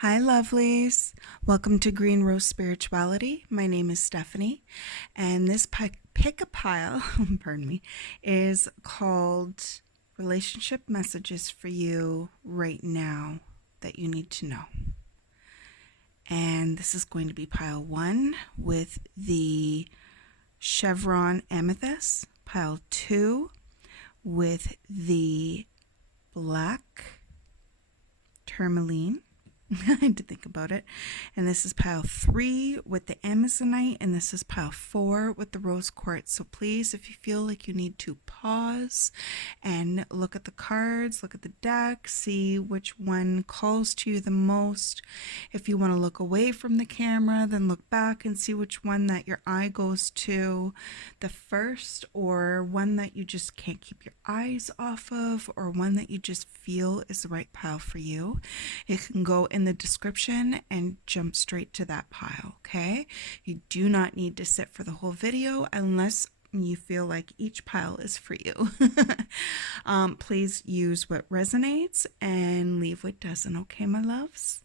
Hi, lovelies. Welcome to Green Rose Spirituality. My name is Stephanie, and this pick a pile, pardon me, is called Relationship Messages for You Right Now That You Need to Know. And this is going to be pile 1 with the chevron amethyst, pile 2 with the black tourmaline. I had to think about it. And this is pile 3 with the Amazonite, and this is pile 4 with the rose quartz. So please, if you feel like you need to pause and look at the cards, look at the deck, see which one calls to you the most. If you want to look away from the camera, then look back and see which one that your eye goes to the first, or one that you just can't keep your eyes off of, or one that you just feel is the right pile for you. You can go in the description and jump straight to that pile, okay? You do not need to sit for the whole video unless you feel like each pile is for you. Please use what resonates and leave what doesn't, okay, my loves?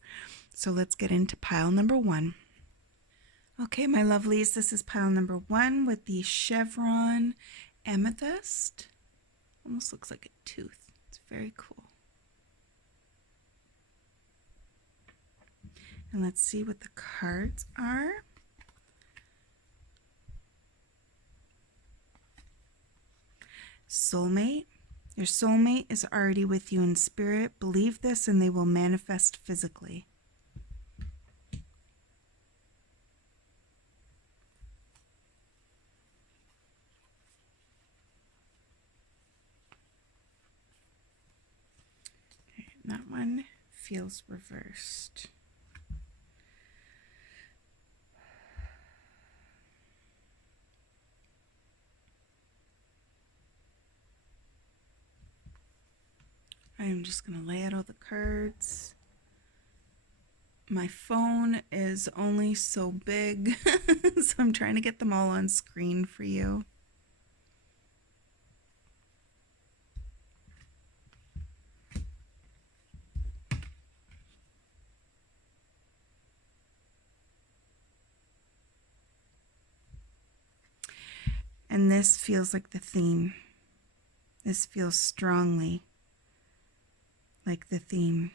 So let's get into pile number 1. Okay, my lovelies, this is pile number 1 with the chevron amethyst. Almost looks like a tooth. It's very cool. And let's see what the cards are. Soulmate. Your soulmate is already with you in spirit. Believe this and they will manifest physically. Okay, that one feels reversed. I'm just going to lay out all the cards. My phone is only so big, so I'm trying to get them all on screen for you. And this feels like the theme. This feels strongly like the theme.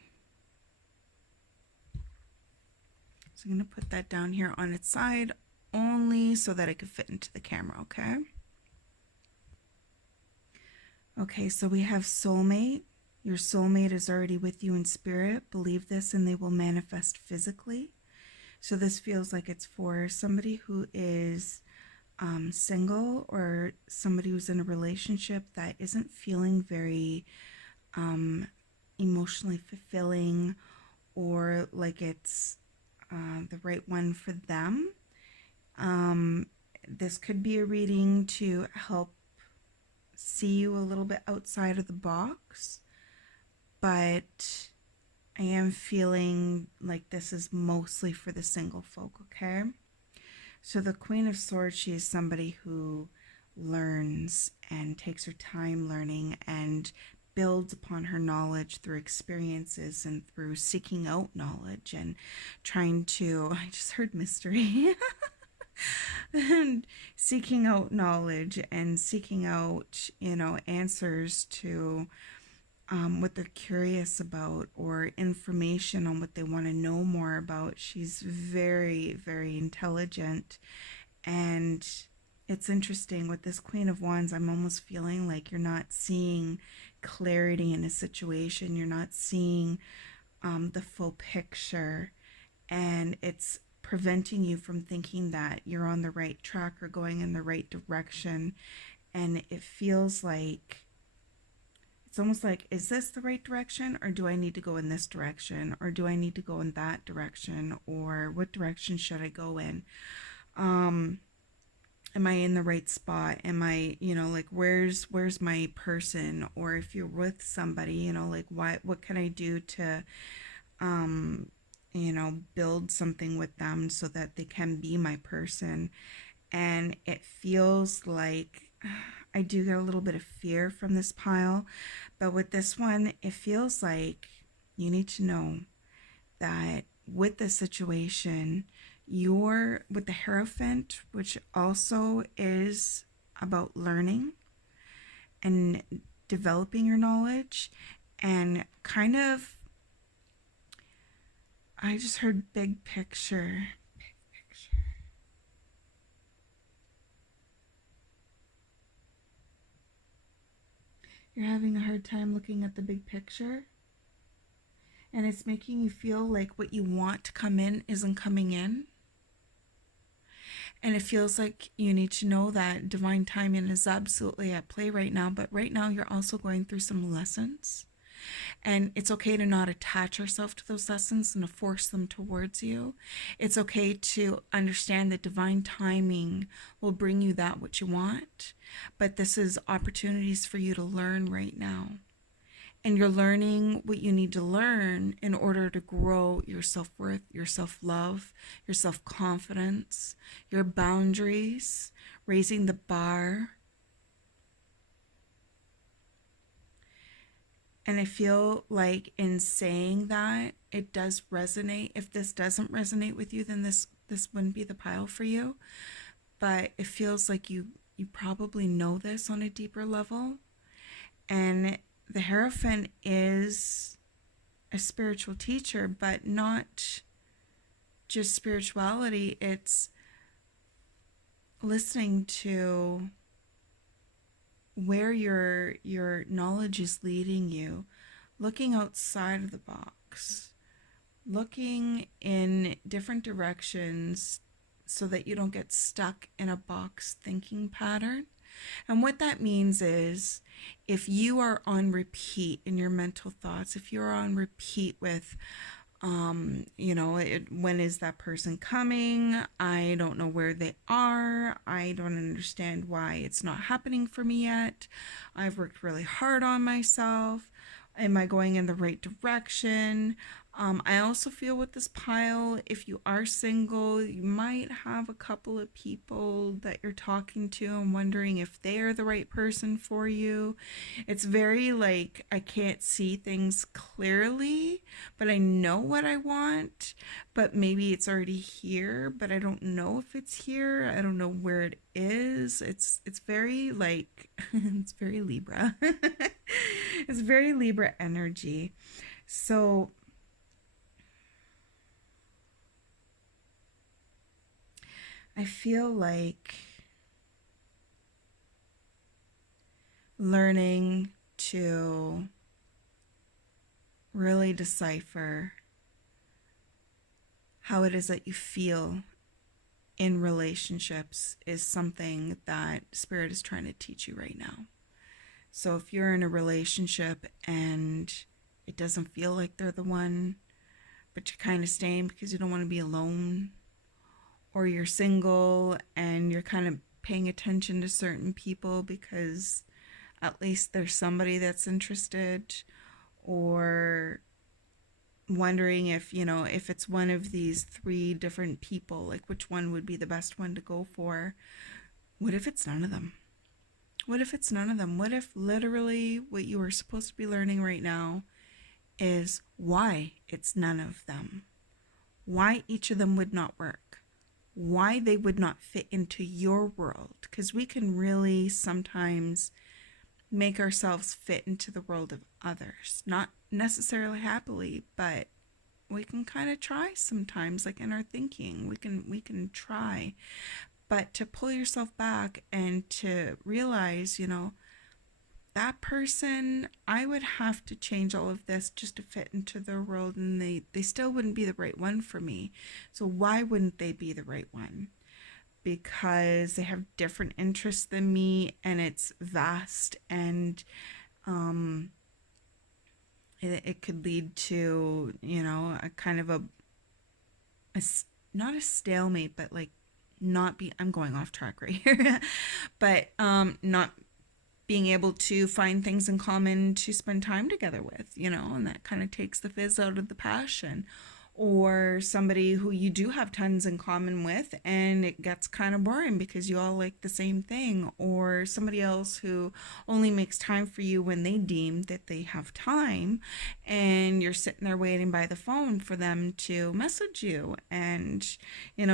So I'm going to put that down here on its side only so that it could fit into the camera, okay? Okay, so we have soulmate. Your soulmate is already with you in spirit. Believe this and they will manifest physically. So this feels like it's for somebody who is single, or somebody who's in a relationship that isn't feeling very emotionally fulfilling, or like it's the right one for them. This could be a reading to help see you a little bit outside of the box, but I am feeling like this is mostly for the single folk, okay? So the Queen of Swords, she is somebody who learns and takes her time learning and builds upon her knowledge through experiences and through seeking out knowledge and trying to, I just heard mystery, and seeking out knowledge and seeking out, answers to what they're curious about, or information on what they want to know more about. She's very, very intelligent. And it's interesting with this Queen of Wands, I'm almost feeling like you're not seeing clarity in a situation. You're not seeing the full picture. And it's preventing you from thinking that you're on the right track or going in the right direction. And it feels like, it's almost like, is this the right direction, or do I need to go in this direction, or do I need to go in that direction, or what direction should I go in? Am I in the right spot? Am I, like, where's my person? Or if you're with somebody, like, what can I do to build something with them so that they can be my person? And it feels like I do get a little bit of fear from this pile, but with this one, it feels like you need to know that with the situation, you're with the Hierophant, which also is about learning and developing your knowledge, and kind of, I just heard big picture. You're having a hard time looking at the big picture, and it's making you feel like what you want to come in isn't coming in. And it feels like you need to know that divine timing is absolutely at play right now. But right now, you're also going through some lessons. And it's okay to not attach yourself to those lessons and to force them towards you. It's okay to understand that divine timing will bring you that which you want. But this is opportunities for you to learn right now. And you're learning what you need to learn in order to grow your self-worth, your self-love, your self-confidence, your boundaries, raising the bar. And I feel like in saying that, it does resonate. If this doesn't resonate with you, then this wouldn't be the pile for you. But it feels like you probably know this on a deeper level. And the Hierophant is a spiritual teacher, but not just spirituality. It's listening to where your knowledge is leading you, looking outside of the box, looking in different directions so that you don't get stuck in a box thinking pattern. And what that means is if you are on repeat in your mental thoughts, if you're on repeat with, when is that person coming? I don't know where they are. I don't understand why it's not happening for me yet. I've worked really hard on myself. Am I going in the right direction? I also feel with this pile, if you are single, you might have a couple of people that you're talking to and wondering if they are the right person for you. It's very like, I can't see things clearly, but I know what I want, but maybe it's already here, but I don't know if it's here. I don't know where it is. It's very like, it's very Libra. It's very Libra energy. So I feel like learning to really decipher how it is that you feel in relationships is something that Spirit is trying to teach you right now. So if you're in a relationship and it doesn't feel like they're the one, but you're kind of staying because you don't want to be alone, or you're single and you're kind of paying attention to certain people because at least there's somebody that's interested, or wondering if, if it's one of these three different people, like which one would be the best one to go for. What if it's none of them? What if it's none of them? What if literally what you are supposed to be learning right now is why it's none of them? Why each of them would not work? Why they would not fit into your world? Because we can really sometimes make ourselves fit into the world of others. Not necessarily happily, but we can kind of try sometimes, like in our thinking. We can try. But to pull yourself back and to realize, that person, I would have to change all of this just to fit into their world, and they still wouldn't be the right one for me. So why wouldn't they be the right one? Because they have different interests than me, and it's vast, and it could lead to, a kind of a not a stalemate, but like not be, I'm going off track right here, but not being able to find things in common to spend time together with, and that kind of takes the fizz out of the passion. or somebody who you do have tons in common with and it gets kind of boring because you all like the same thing, or somebody else who only makes time for you when they deem that they have time, and you're sitting there waiting by the phone for them to message you, and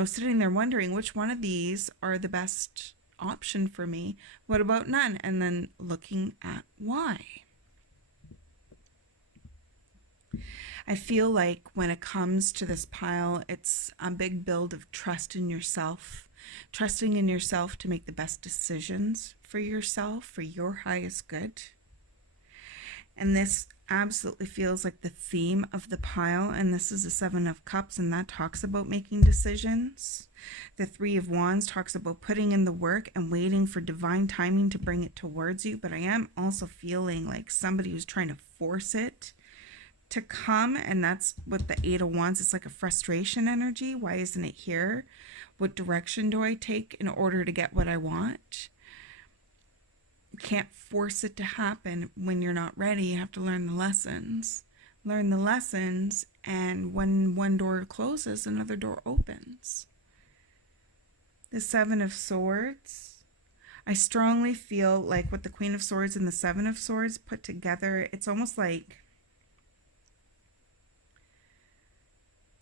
sitting there wondering which one of these are the best option for me. What about none? And then looking at why. I feel like when it comes to this pile, it's a big build of trust in yourself, trusting in yourself to make the best decisions for yourself, for your highest good. And this absolutely feels like the theme of the pile. And this is the Seven of Cups, and that talks about making decisions. The Three of Wands talks about putting in the work and waiting for divine timing to bring it towards you. But I am also feeling like somebody who's trying to force it to come, and that's what the Eight of Wands, it's like a frustration energy. Why isn't it here? What direction do I take in order to get what I want? You can't force it to happen when you're not ready. You have to learn the lessons. Learn the lessons, and when one door closes, another door opens. The Seven of Swords, I strongly feel like with the Queen of Swords and the Seven of Swords put together, it's almost like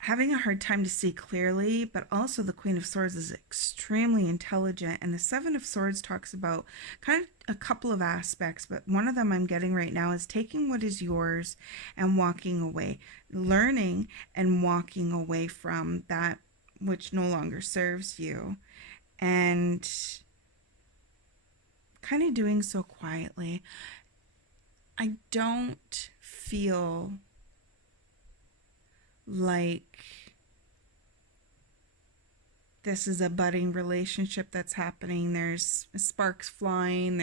having a hard time to see clearly, but also the Queen of Swords is extremely intelligent, and the Seven of Swords talks about kind of a couple of aspects, but one of them I'm getting right now is taking what is yours and walking away, learning and walking away from that which no longer serves you, and kind of doing so quietly. I don't feel like this is a budding relationship that's happening. There's sparks flying.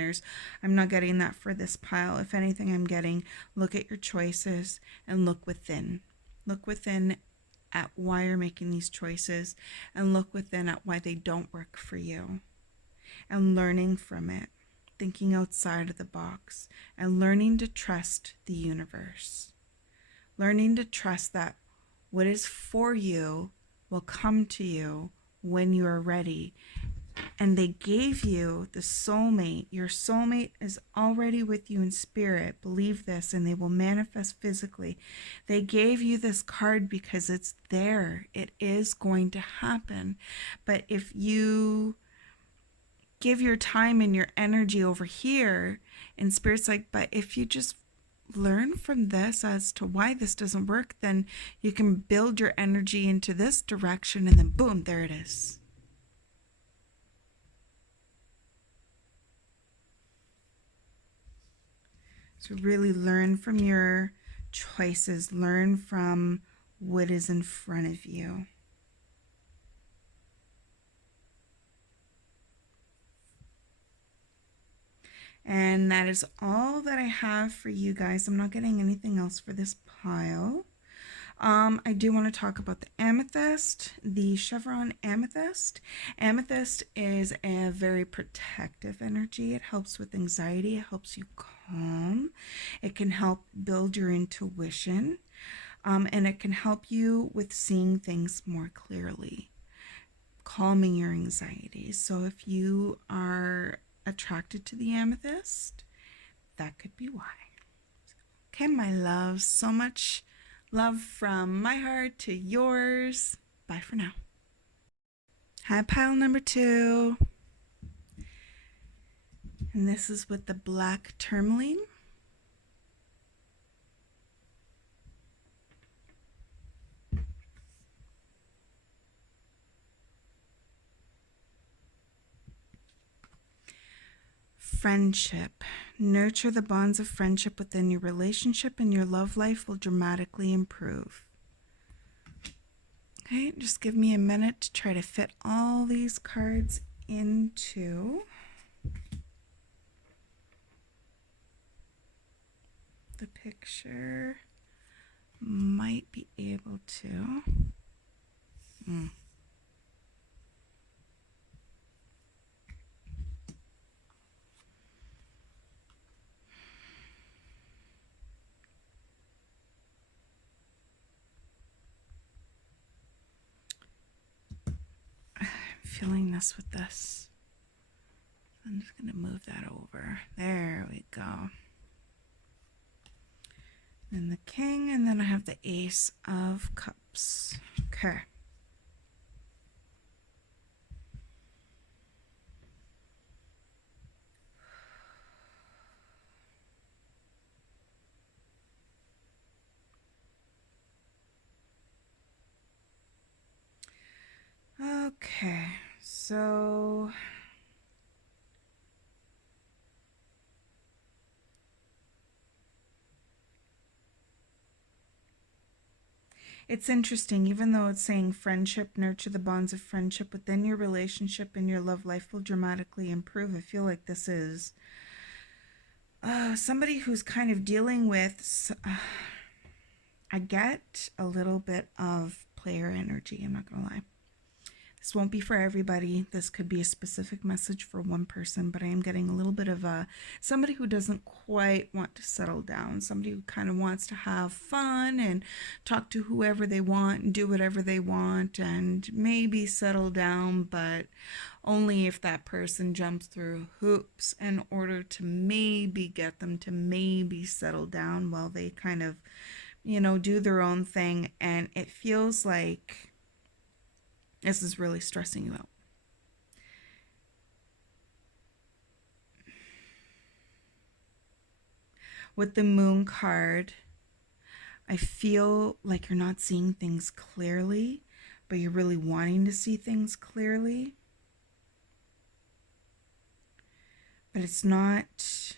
I'm not getting that for this pile. If anything, I'm getting, look at your choices and look within. Look within at why you're making these choices, and look within at why they don't work for you, and learning from it, thinking outside of the box, and learning to trust the universe. Learning to trust that what is for you will come to you when you are ready. And they gave you the soulmate. Your soulmate is already with you in spirit. Believe this, and they will manifest physically. They gave you this card because it's there. It is going to happen. But if you give your time and your energy over here, and spirit's like, but if you just learn from this as to why this doesn't work, then you can build your energy into this direction, and then boom, there it is. So really learn from your choices, learn from what is in front of you. And that is all that I have for you guys. I'm not getting anything else for this pile. I do want to talk about the amethyst, the chevron amethyst. Amethyst is a very protective energy. It helps with anxiety. It helps you calm. It can help build your intuition. And it can help you with seeing things more clearly, calming your anxiety. So if you are attracted to the amethyst, that could be why. Okay, my love, so much love from my heart to yours. Bye for now. Hi, pile number 2. And this is with the black tourmaline. Friendship. Nurture the bonds of friendship within your relationship, and your love life will dramatically improve. Okay, just give me a minute to try to fit all these cards into the picture. Might be able to. feeling this with this. I'm just going to move that over. There we go. And the king, and then I have the ace of cups. Okay. Okay, so it's interesting, even though it's saying friendship, nurture the bonds of friendship within your relationship and your love life will dramatically improve. I feel like this is somebody who's kind of dealing with, I get a little bit of player energy, I'm not going to lie. This won't be for everybody. This could be a specific message for one person, but I am getting a little bit of somebody who doesn't quite want to settle down, somebody who kind of wants to have fun and talk to whoever they want and do whatever they want and maybe settle down, but only if that person jumps through hoops in order to maybe get them to maybe settle down while they kind of, do their own thing. And it feels like this is really stressing you out. With the moon card, I feel like you're not seeing things clearly, but you're really wanting to see things clearly. But it's not,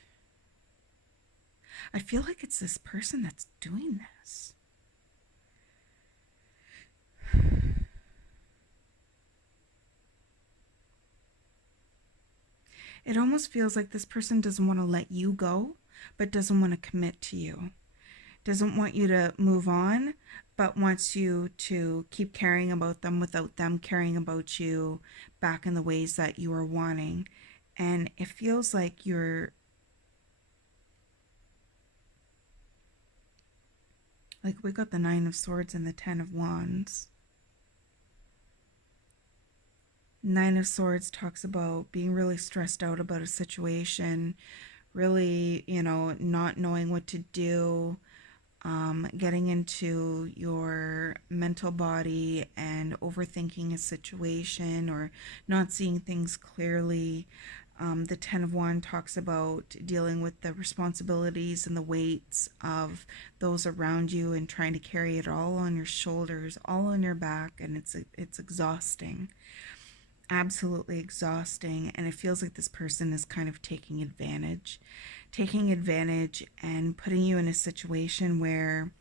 I feel like it's this person that's doing this. It almost feels like this person doesn't want to let you go, but doesn't want to commit to you. Doesn't want you to move on, but wants you to keep caring about them without them caring about you back in the ways that you are wanting. And it feels like you're like, we got the Nine of Swords and the Ten of Wands. Nine of Swords talks about being really stressed out about a situation, really, not knowing what to do, getting into your mental body and overthinking a situation or not seeing things clearly. The Ten of Wands talks about dealing with the responsibilities and the weights of those around you and trying to carry it all on your shoulders, all on your back, and it's exhausting. Absolutely exhausting, and it feels like this person is kind of taking advantage and putting you in a situation where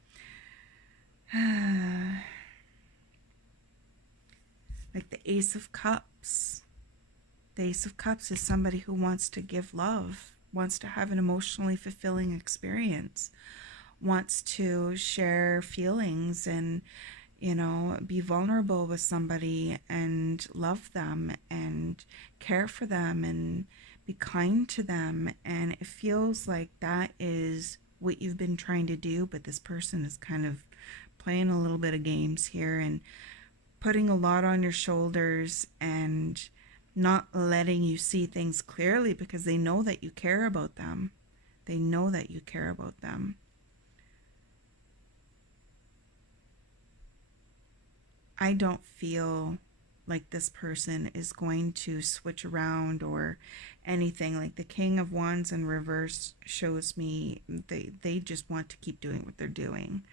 like the Ace of Cups. The Ace of Cups is somebody who wants to give love, wants to have an emotionally fulfilling experience, wants to share feelings and be vulnerable with somebody and love them and care for them and be kind to them. And it feels like that is what you've been trying to do, but this person is kind of playing a little bit of games here and putting a lot on your shoulders and not letting you see things clearly because they know that you care about them. They know that you care about them. I don't feel like this person is going to switch around or anything. Like the King of Wands in reverse shows me they just want to keep doing what they're doing.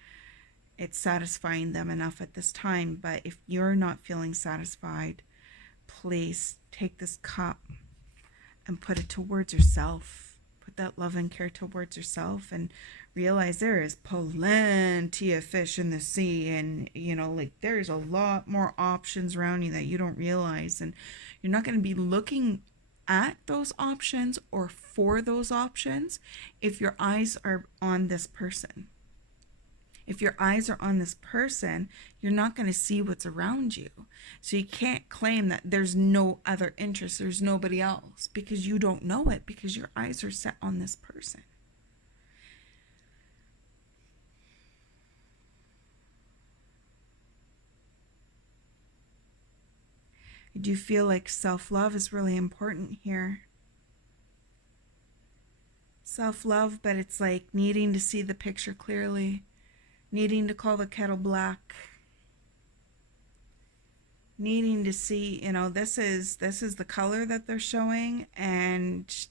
It's satisfying them enough at this time, but if you're not feeling satisfied, please take this cup and put it towards yourself. Put that love and care towards yourself and realize there is plenty of fish in the sea, and like there's a lot more options around you that you don't realize, and you're not going to be looking at those options or for those options if your eyes are on this person. If your eyes are on this person, you're not going to see what's around you. So you can't claim that there's no other interest, there's nobody else, because you don't know it, because your eyes are set on this person. I do feel like self-love is really important here. Self-love, but it's like needing to see the picture clearly, needing to call the kettle black, needing to see, this is the color that they're showing, and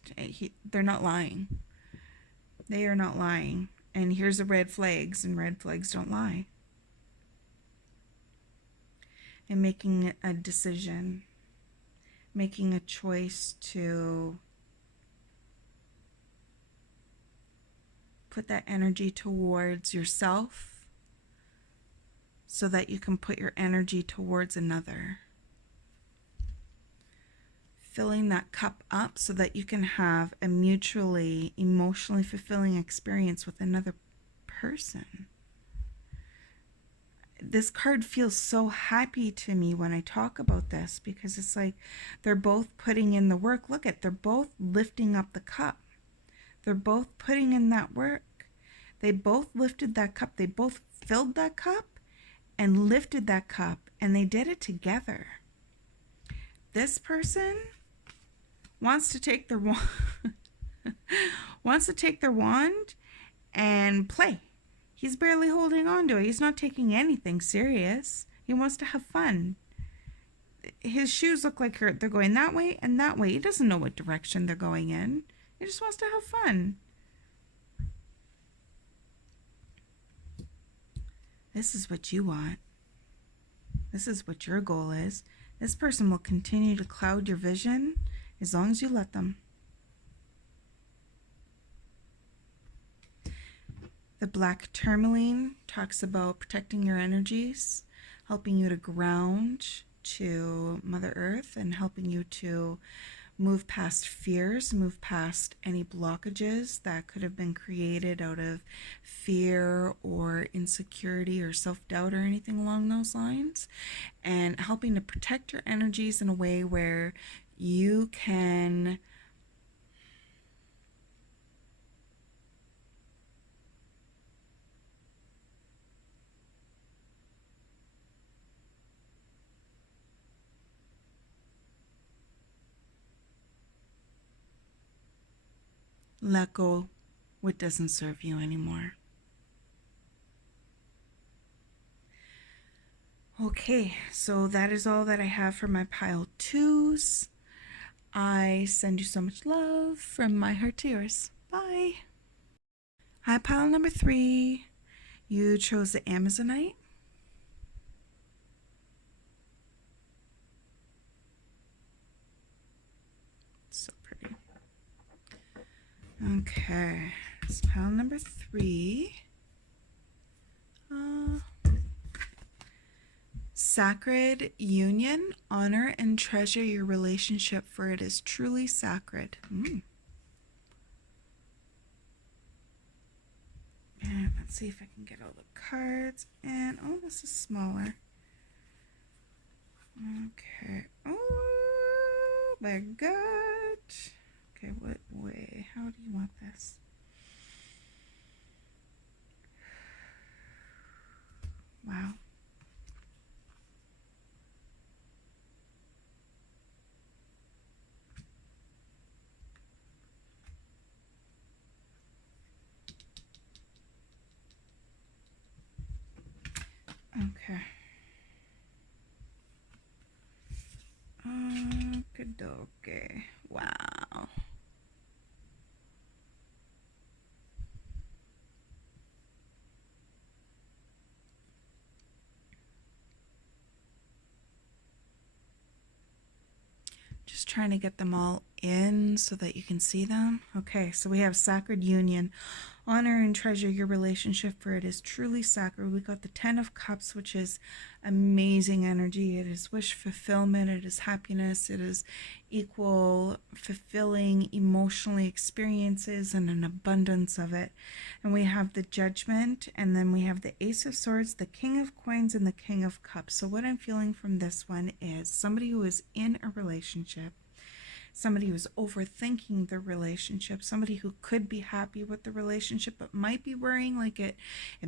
they're not lying. They are not lying. And here's the red flags, and red flags don't lie. And making a decision, making a choice to put that energy towards yourself so that you can put your energy towards another. Filling that cup up so that you can have a mutually emotionally fulfilling experience with another person. This card feels so happy to me when I talk about this, because it's like they're both putting in the work. Look at, they're both lifting up the cup. They're both putting in that work. They both lifted that cup. They both filled that cup and lifted that cup, and they did it together. This person wants to take their wand and play. He's barely holding on to it. He's not taking anything serious. He wants to have fun. His shoes look like they're going that way and that way. He doesn't know what direction they're going in. He just wants to have fun. This is what you want. This is what your goal is. This person will continue to cloud your vision as long as you let them. The black tourmaline talks about protecting your energies, helping you to ground to Mother Earth, and helping you to move past fears, move past any blockages that could have been created out of fear or insecurity or self-doubt or anything along those lines, and helping to protect your energies in a way where you can let go what doesn't serve you anymore. Okay, so that is all that I have for my pile 2s. I send you so much love from my heart to yours. Bye. Hi, pile number 3. You chose the Amazonite. So pretty. Okay, it's pile number 3. Sacred union. Honor and treasure your relationship, for it is truly sacred. And let's see if I can get all the cards. And oh, this is smaller. Okay. Oh my God. Okay, what way? How do you want this? Wow. Okay. Okie wow. Just trying to get them all in so that you can see them. Okay, so we have sacred union. Honor and treasure your relationship, for it is truly sacred. We got the 10 of Cups, which is amazing energy. It is wish fulfillment. It is happiness. It is equal, fulfilling, emotionally experiences and an abundance of it. And we have the Judgment, and then we have the Ace of Swords, the King of Coins, and the King of Cups. So what I'm feeling from this one is somebody who is in a relationship. somebody who's overthinking the relationship, somebody who could be happy with the relationship but might be worrying like and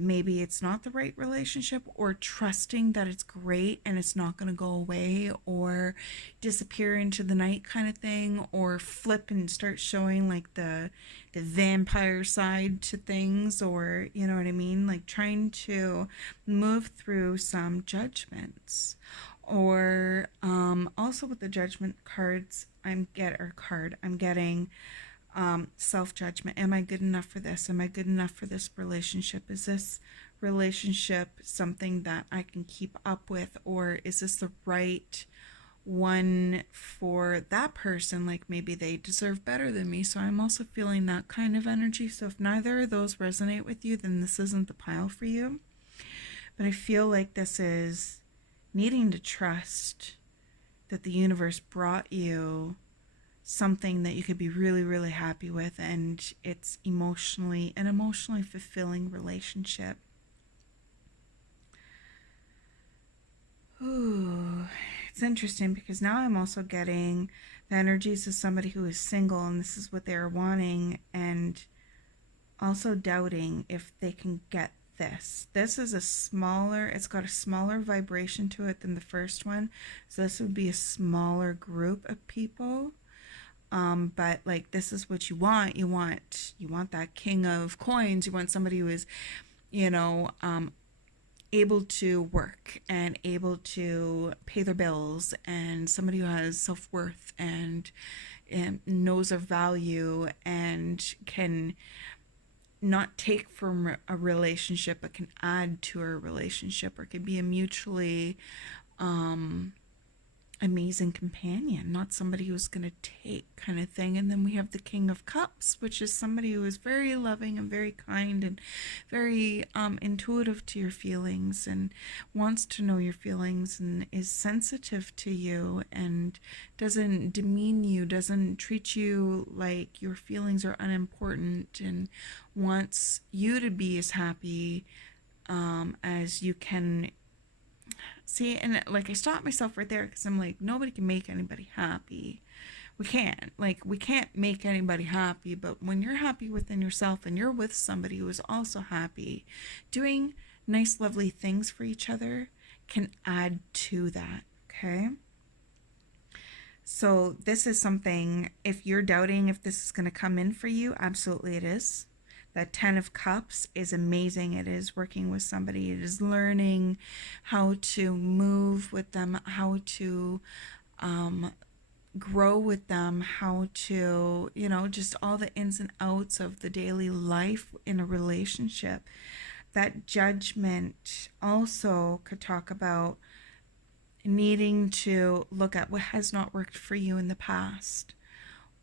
maybe it's not the right relationship, or trusting that it's great and it's not going to go away or disappear into the night kind of thing, or flip and start showing like the vampire side to things, or you know what I mean, like trying to move through some judgments. Or also with the judgment cards, I'm getting self-judgment. Am I good enough for this? Am I good enough for this relationship? Is this relationship something that I can keep up with, or is this the right one for that person? Like maybe they deserve better than me. So I'm also feeling that kind of energy. So if neither of those resonate with you, then this isn't the pile for you. But I feel like this is needing to trust that the universe brought you something that you could be really, really happy with, and it's an emotionally fulfilling relationship. Ooh, it's interesting because now I'm also getting the energies of somebody who is single and this is what they're wanting, and also doubting if they can get this. This is it's got a smaller vibration to it than the first one. So this would be a smaller group of people. But like this is what you want. You want that king of coins. You want somebody who is, you know, able to work and able to pay their bills, and somebody who has self-worth and knows their value and can not take from a relationship but can add to a relationship, or can be a mutually amazing companion, not somebody who's going to take kind of thing. And then we have the King of Cups, which is somebody who is very loving and very kind and very intuitive to your feelings and wants to know your feelings and is sensitive to you and doesn't demean you, doesn't treat you like your feelings are unimportant, and wants you to be as happy as you can. See, and like I stopped myself right there because I'm like, nobody can make anybody happy. We can't make anybody happy, but when you're happy within yourself and you're with somebody who is also happy, doing nice, lovely things for each other can add to that, okay? So this is something, if you're doubting if this is going to come in for you, absolutely it is. That 10 of Cups is amazing. It is working with somebody. It is learning how to move with them, how to grow with them, how to, just all the ins and outs of the daily life in a relationship. That Judgment also could talk about needing to look at what has not worked for you in the past,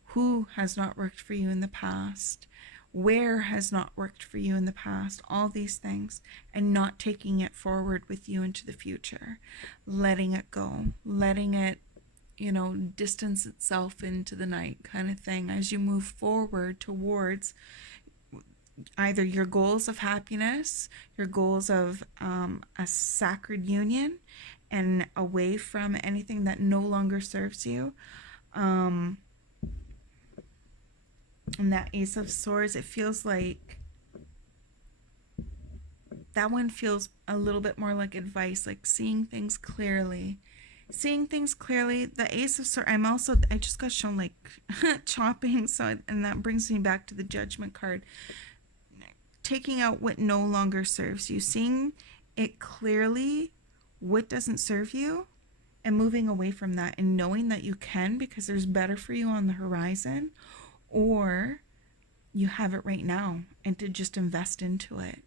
who has not worked for you in the past, where has not worked for you in the past, all these things, and not taking it forward with you into the future, letting it go, letting it, distance itself into the night kind of thing as you move forward towards either your goals of happiness, your goals of a sacred union, and away from anything that no longer serves you. And that Ace of Swords, it feels like that one feels a little bit more like advice, like seeing things clearly. Seeing things clearly. The Ace of Swords, I just got shown like chopping, and that brings me back to the Judgment card. Taking out what no longer serves you, seeing it clearly, what doesn't serve you, and moving away from that, and knowing that you can, because there's better for you on the horizon, or you have it right now, and to just invest into it.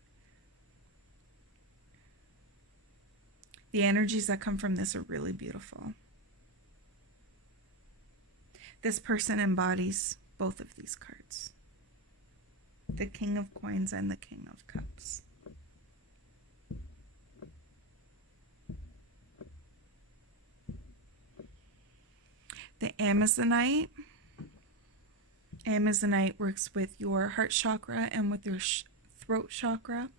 The energies that come from this are really beautiful. This person embodies both of these cards, the King of Coins and the King of Cups. The Amazonite works with your heart chakra and with your throat chakra,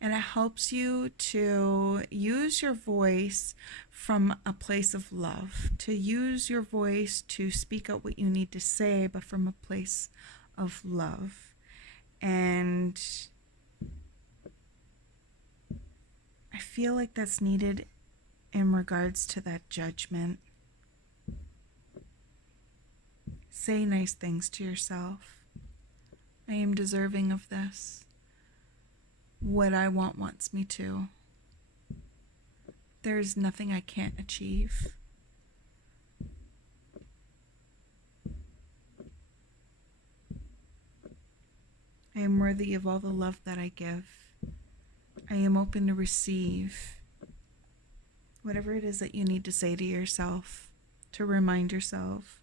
and it helps you to use your voice from a place of love, to use your voice to speak out what you need to say, but from a place of love. And I feel like that's needed in regards to that judgment. Say nice things to yourself. I am deserving of this. What I want wants me to. There's nothing I can't achieve. I am worthy of all the love that I give. I am open to receive whatever it is that you need to say to yourself, to remind yourself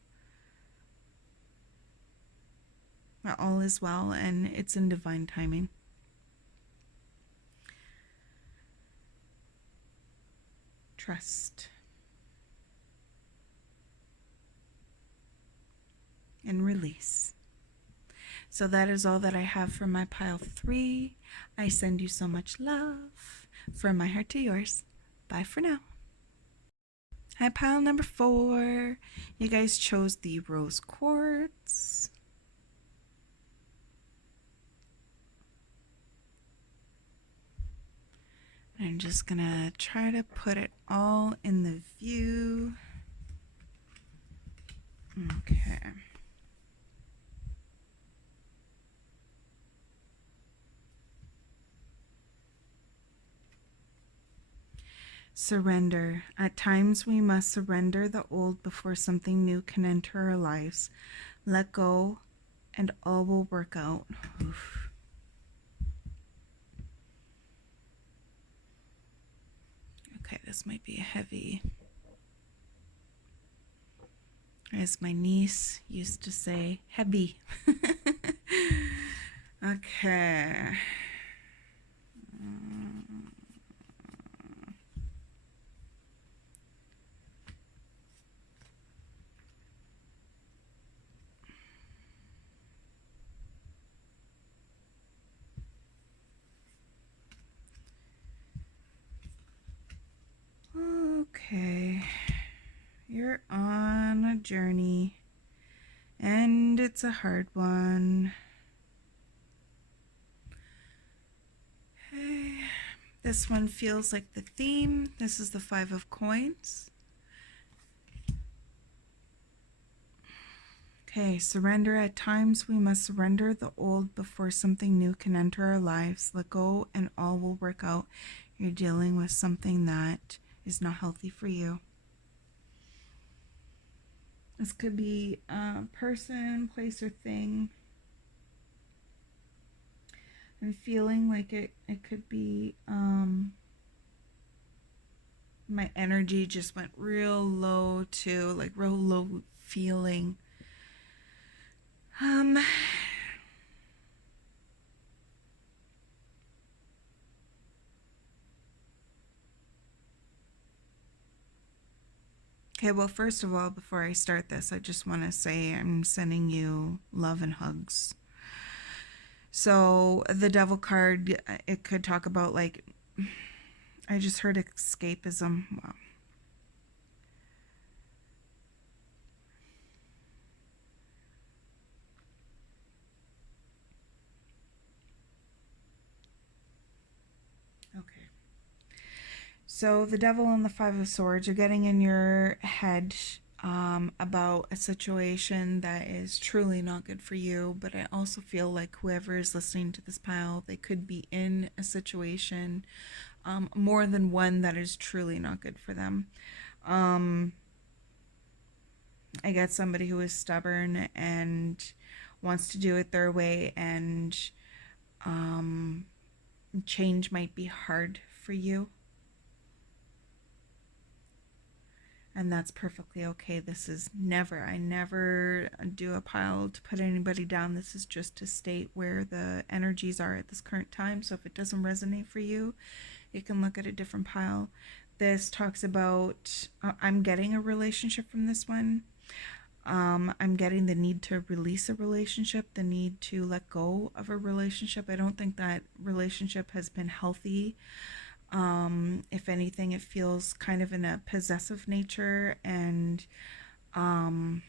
that all is well and it's in divine timing. Trust and release. So that is all that I have for my pile 3. I send you so much love from my heart to yours. Bye for now. Hi, pile number 4. You guys chose the rose quartz. I'm just gonna try to put it all in the view. Okay. Surrender. At times we must surrender the old before something new can enter our lives. Let go and all will work out. Oof. Okay, this might be heavy. As my niece used to say, heavy. Okay. Okay. You're on a journey, and it's a hard one. Okay. This one feels like the theme. This is the 5 of coins. Okay, surrender. At times we must surrender the old before something new can enter our lives. Let go and all will work out. You're dealing with something that is not healthy for you. This could be a person, place, or thing. I'm feeling like it could be my energy just went real low too, like real low feeling. Okay, well, first of all, before I start this, I just want to say I'm sending you love and hugs. So the devil card, it could talk about, like, I just heard escapism. Wow. Okay. So the devil and the 5 of swords are getting in your head about a situation that is truly not good for you. But I also feel like whoever is listening to this pile, they could be in a situation, more than one, that is truly not good for them. I get somebody who is stubborn and wants to do it their way, and change might be hard for you. And that's perfectly okay. This is I never do a pile to put anybody down. This is just to state where the energies are at this current time. So if it doesn't resonate for you, you can look at a different pile. This talks about, I'm getting a relationship from this one. I'm getting the need to release a relationship, the need to let go of a relationship. I don't think that relationship has been healthy. If anything, it feels kind of in a possessive nature. And um,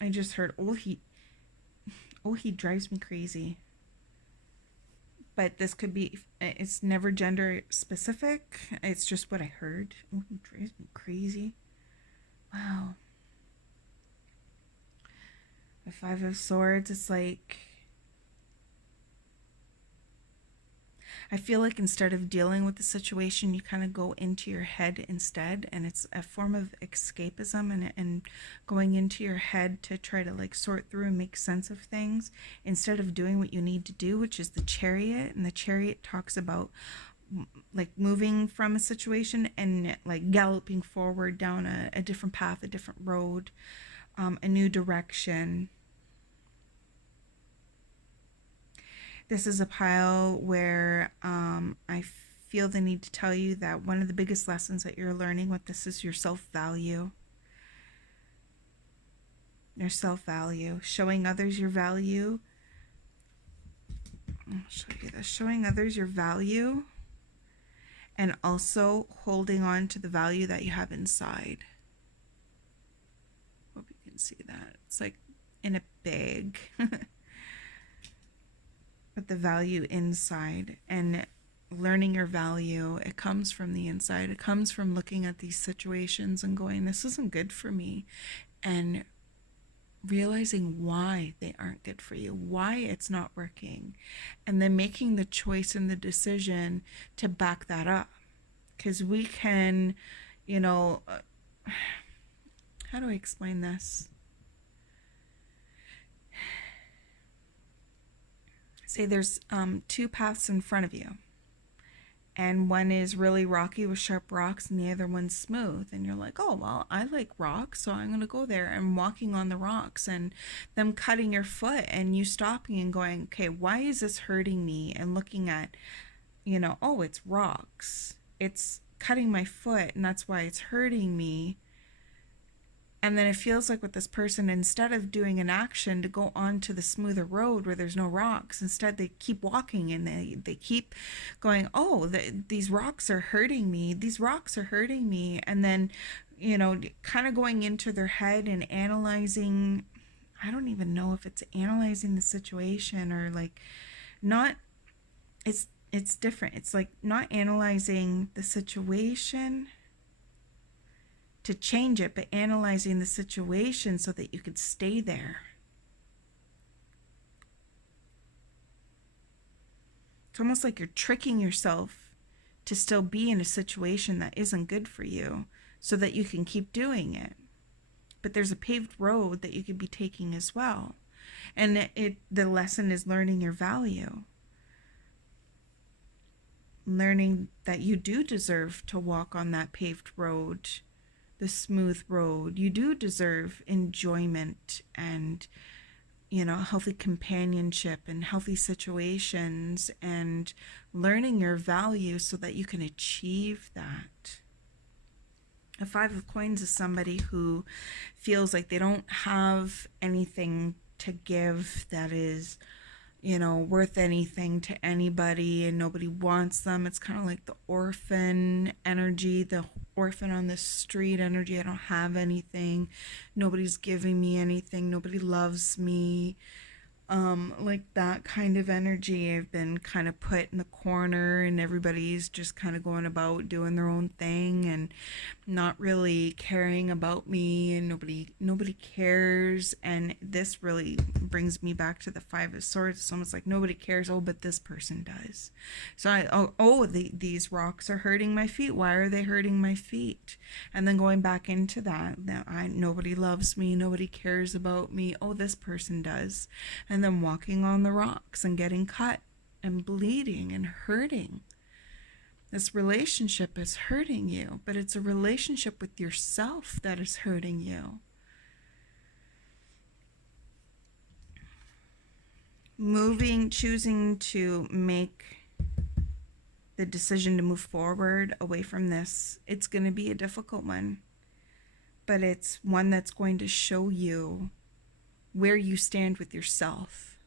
I just heard, he drives me crazy. But this could be, it's never gender specific. It's just what I heard. Oh, he drives me crazy. Wow. The Five of Swords, it's like, I feel like instead of dealing with the situation, you kind of go into your head instead, and it's a form of escapism, and going into your head to try to like sort through and make sense of things instead of doing what you need to do, which is the Chariot. And the Chariot talks about like moving from a situation and like galloping forward down a different path, a different road, a new direction. This is a pile where I feel the need to tell you that one of the biggest lessons that you're learning with this is your self-value. Your self-value. Showing others your value. I'll show you this. Showing others your value and also holding on to the value that you have inside. Hope you can see that. It's like in a bag. But the value inside, and learning your value, it comes from the inside. It comes from looking at these situations and going, this isn't good for me, and realizing why they aren't good for you, why it's not working, and then making the choice and the decision to back that up. Because we can, how do I explain this? Say there's two paths in front of you, and one is really rocky with sharp rocks and the other one's smooth, and you're like, oh well, I like rocks, so I'm going to go there, and walking on the rocks and them cutting your foot and you stopping and going, okay, why is this hurting me? And looking at, oh, it's rocks, it's cutting my foot, and that's why it's hurting me. And then it feels like with this person, instead of doing an action to go on to the smoother road where there's no rocks, instead they keep walking, and they keep going, oh, these rocks are hurting me. These rocks are hurting me. And then, kind of going into their head and analyzing. I don't even know if it's analyzing the situation or like not. It's different. It's like not analyzing the situation to change it, but analyzing the situation so that you could stay there. It's almost like you're tricking yourself to still be in a situation that isn't good for you so that you can keep doing it. But there's a paved road that you could be taking as well. And the lesson is learning your value. Learning that you do deserve to walk on that paved road, the smooth road. You do deserve enjoyment and, healthy companionship and healthy situations, and learning your value so that you can achieve that. A Five of Coins is somebody who feels like they don't have anything to give that is, worth anything to anybody, and nobody wants them. It's kind of like the orphan energy, the orphan on the street energy. I don't have anything. Nobody's giving me anything. Nobody loves me. Like that kind of energy. I've been kind of put in the corner, and everybody's just kind of going about doing their own thing and not really caring about me, and nobody cares. And this really brings me back to the Five of Swords. It's almost like nobody cares. Oh, but this person does. So these rocks are hurting my feet. Why are they hurting my feet? And then going back into that, nobody loves me, nobody cares about me. Oh, this person does. And then walking on the rocks and getting cut and bleeding and hurting. This relationship is hurting you, but it's a relationship with yourself that is hurting you. Choosing to make the decision to move forward away from this, it's going to be a difficult one. but it's one that's going to show you where you stand with yourself.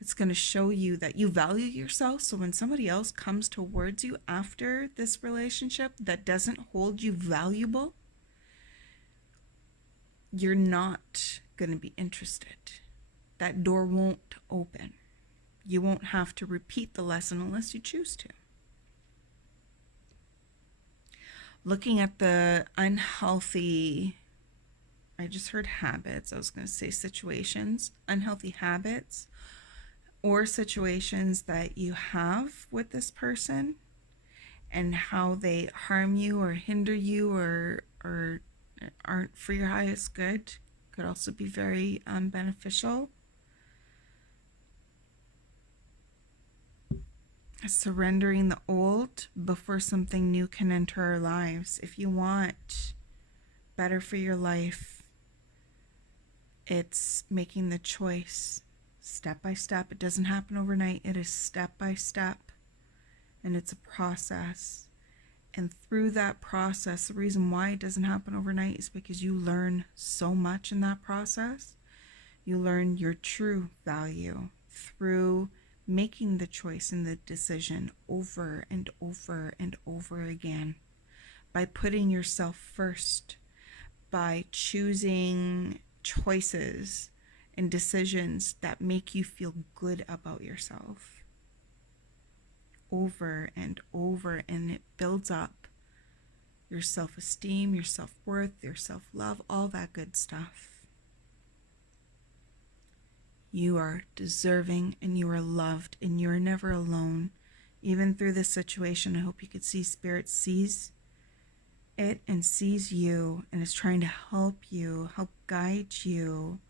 It's going to show you that you value yourself. So when somebody else comes towards you after this relationship that doesn't hold you valuable, you're not going to be interested. That door won't open. You won't have to repeat the lesson unless you choose to. Looking at the unhealthy, I just heard habits. I was going to say situations, unhealthy habits or situations that you have with this person and how they harm you or hinder you or aren't for your highest good could also be very beneficial. Surrendering the old before something new can enter our lives. If you want better for your life, it's making the choice step by step. It doesn't happen overnight. It is step by step, and it's a process. And through that process, the reason why it doesn't happen overnight is because you learn so much in that process. You learn your true value through making the choice and the decision over and over and over again, by putting yourself first, by choosing choices and decisions that make you feel good about yourself over and over, and it builds up your self-esteem, your self-worth, your self-love, all that good stuff. You are deserving and you are loved and you are never alone. Even through this situation, I hope you could see Spirit sees it and sees you and is trying to help you, help guide you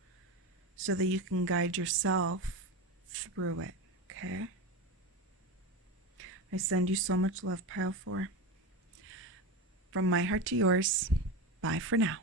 so that you can guide yourself through it, okay? I send you so much love, Pile 4. From my heart to yours, bye for now.